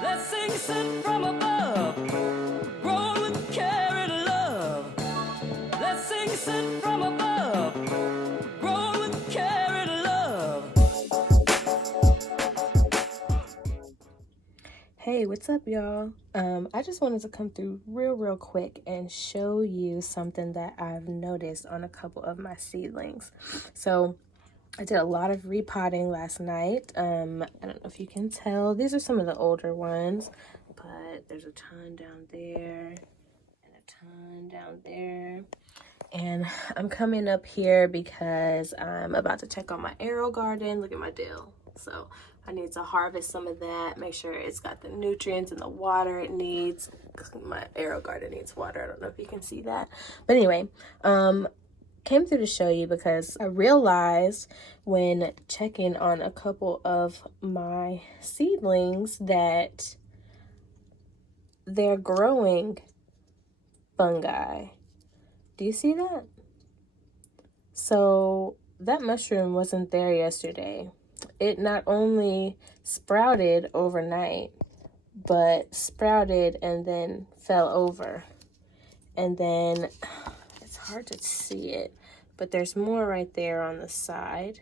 Blessings sent from above, grown with care and love. Blessings sent from above, grown with care and love. Hey, what's up, y'all? I just wanted to come through real quick and show you something that I've noticed on a couple of my seedlings. So I did a lot of repotting last night. I don't know if you can tell. These are some of the older ones, but there's a ton down there and a ton down there. And I'm coming up here because I'm about to check on my arrow garden. Look at my dill. So I need to harvest some of that, make sure it's got the nutrients and the water it needs. My arrow garden needs water. I don't know if you can see that. But anyway, came through to show you because I realized when checking on a couple of my seedlings that they're growing fungi. Do you see that? So that mushroom wasn't there yesterday. It not only sprouted overnight, but sprouted and then fell over. And then it's hard to see it, but there's more right there on the side.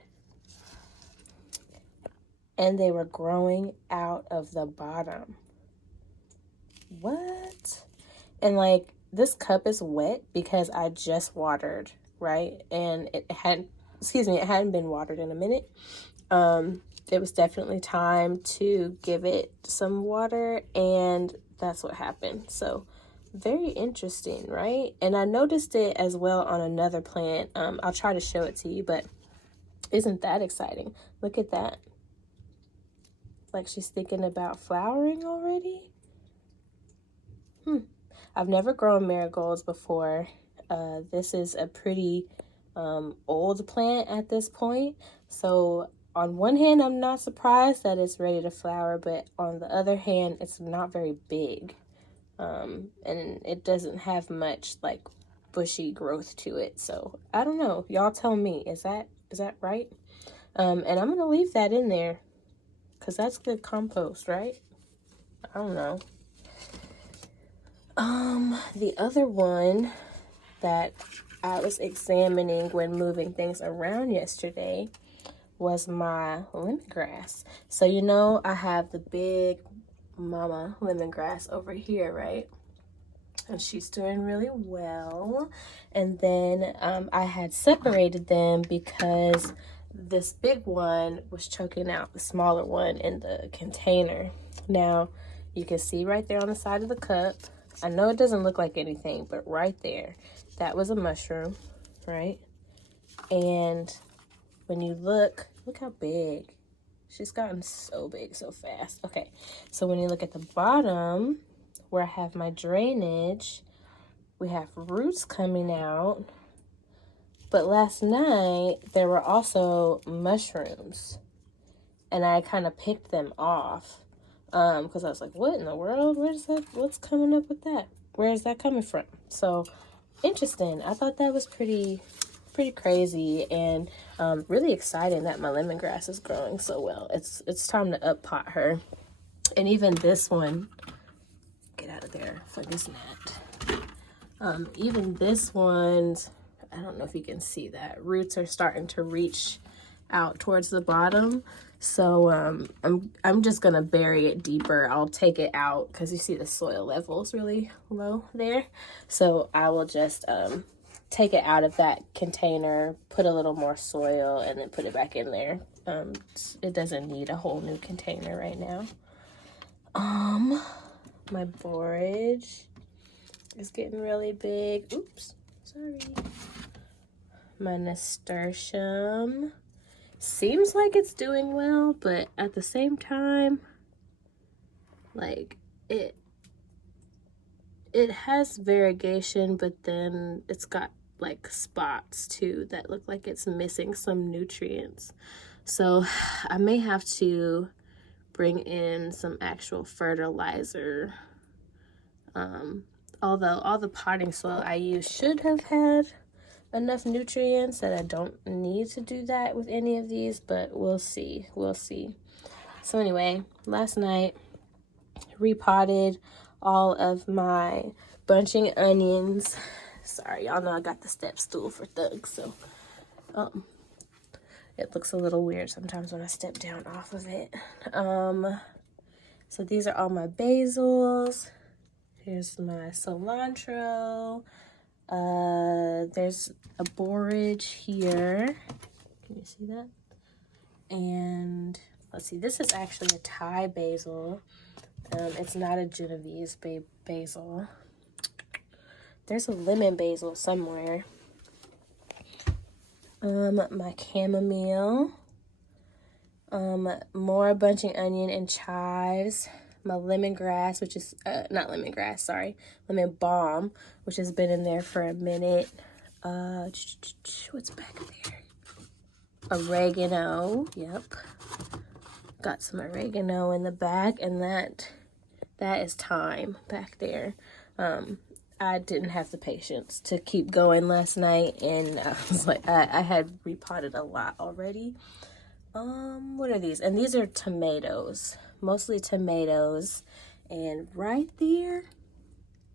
And they were growing out of the bottom. What? And like, this cup is wet because I just watered, right? And it hadn't been watered in a minute. It was definitely time to give it some water, and that's what happened. So very interesting, right? And I noticed it as well on another plant. I'll try to show it to you, but isn't that exciting? Look at that. Like she's thinking about flowering already. I've never grown marigolds before. This is a pretty old plant at this point. So on one hand, I'm not surprised that it's ready to flower, but on the other hand, it's not very big. And it doesn't have much like bushy growth to it. So I don't know. Y'all tell me, is that right? And I'm gonna leave that in there because that's good compost, right? I don't know. The other one that I was examining when moving things around yesterday was my lemongrass. So you know I have the big mama lemongrass over here, right? And she's doing really well. And then I had separated them because this big one was choking out the smaller one in the container. Now you can see right there on the side of the cup. I know it doesn't look like anything, but right there, that was a mushroom, right? And when you look how big. She's gotten so big so fast. Okay, so when you look at the bottom, where I have my drainage, we have roots coming out. But last night, there were also mushrooms. And I kind of picked them off. Because I was like, what in the world? What's coming up with that? Where is that coming from? So, interesting. I thought that was pretty crazy, and really exciting that my lemongrass is growing so well. It's time to up pot her. And even this one, get out of there for this gnat. Even this one's, I don't know if you can see that, roots are starting to reach out towards the bottom. So I'm just gonna bury it deeper. I'll take it out because you see the soil level is really low there. So I will just take it out of that container, put a little more soil, and then put it back in there. It doesn't need a whole new container right now. My borage is getting really big. Oops, sorry. My nasturtium seems like it's doing well, but at the same time, like it has variegation, but then it's got like spots too that look like it's missing some nutrients. So I may have to bring in some actual fertilizer. Although all the potting soil I use should have had enough nutrients that I don't need to do that with any of these, but we'll see. So anyway, last night repotted all of my bunching onions. Sorry, y'all know I got the step stool for thugs, so it looks a little weird sometimes when I step down off of it. So these are all my basils. Here's my cilantro. There's a borage here. Can you see that? And let's see, this is actually a Thai basil. It's not a Genovese basil. There's a lemon basil somewhere. My chamomile. More bunching onion and chives. My lemongrass, which is, not lemongrass, sorry. Lemon balm, which has been in there for a minute. What's back there? Oregano, yep. Got some oregano in the back, and that is thyme back there. I didn't have the patience to keep going last night, and I was like, I had repotted a lot already. What are these? And these are tomatoes, mostly tomatoes. And right there,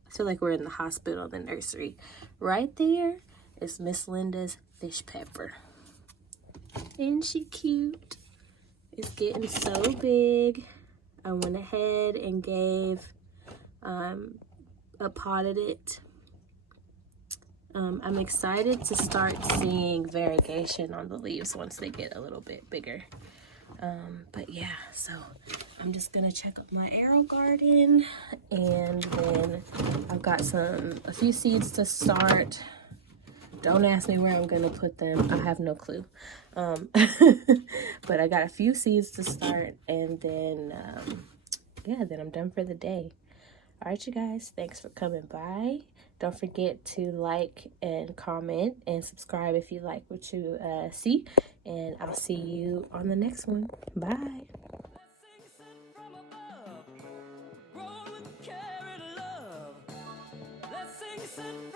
I feel like we're in the hospital, the nursery. Right there is Miss Linda's fish pepper. Isn't she cute? It's getting so big. I went ahead and potted it. I'm excited to start seeing variegation on the leaves once they get a little bit bigger. But yeah, so I'm just gonna check out my arrow garden, and then I've got a few seeds to start. Don't ask me where I'm gonna put them. I have no clue. But I got a few seeds to start, and then yeah, then I'm done for the day. All right, you guys, thanks for coming by. Don't forget to like and comment and subscribe if you like what you see. And I'll see you on the next one. Bye. Blessings sent from above, grow and carry love. Blessings sent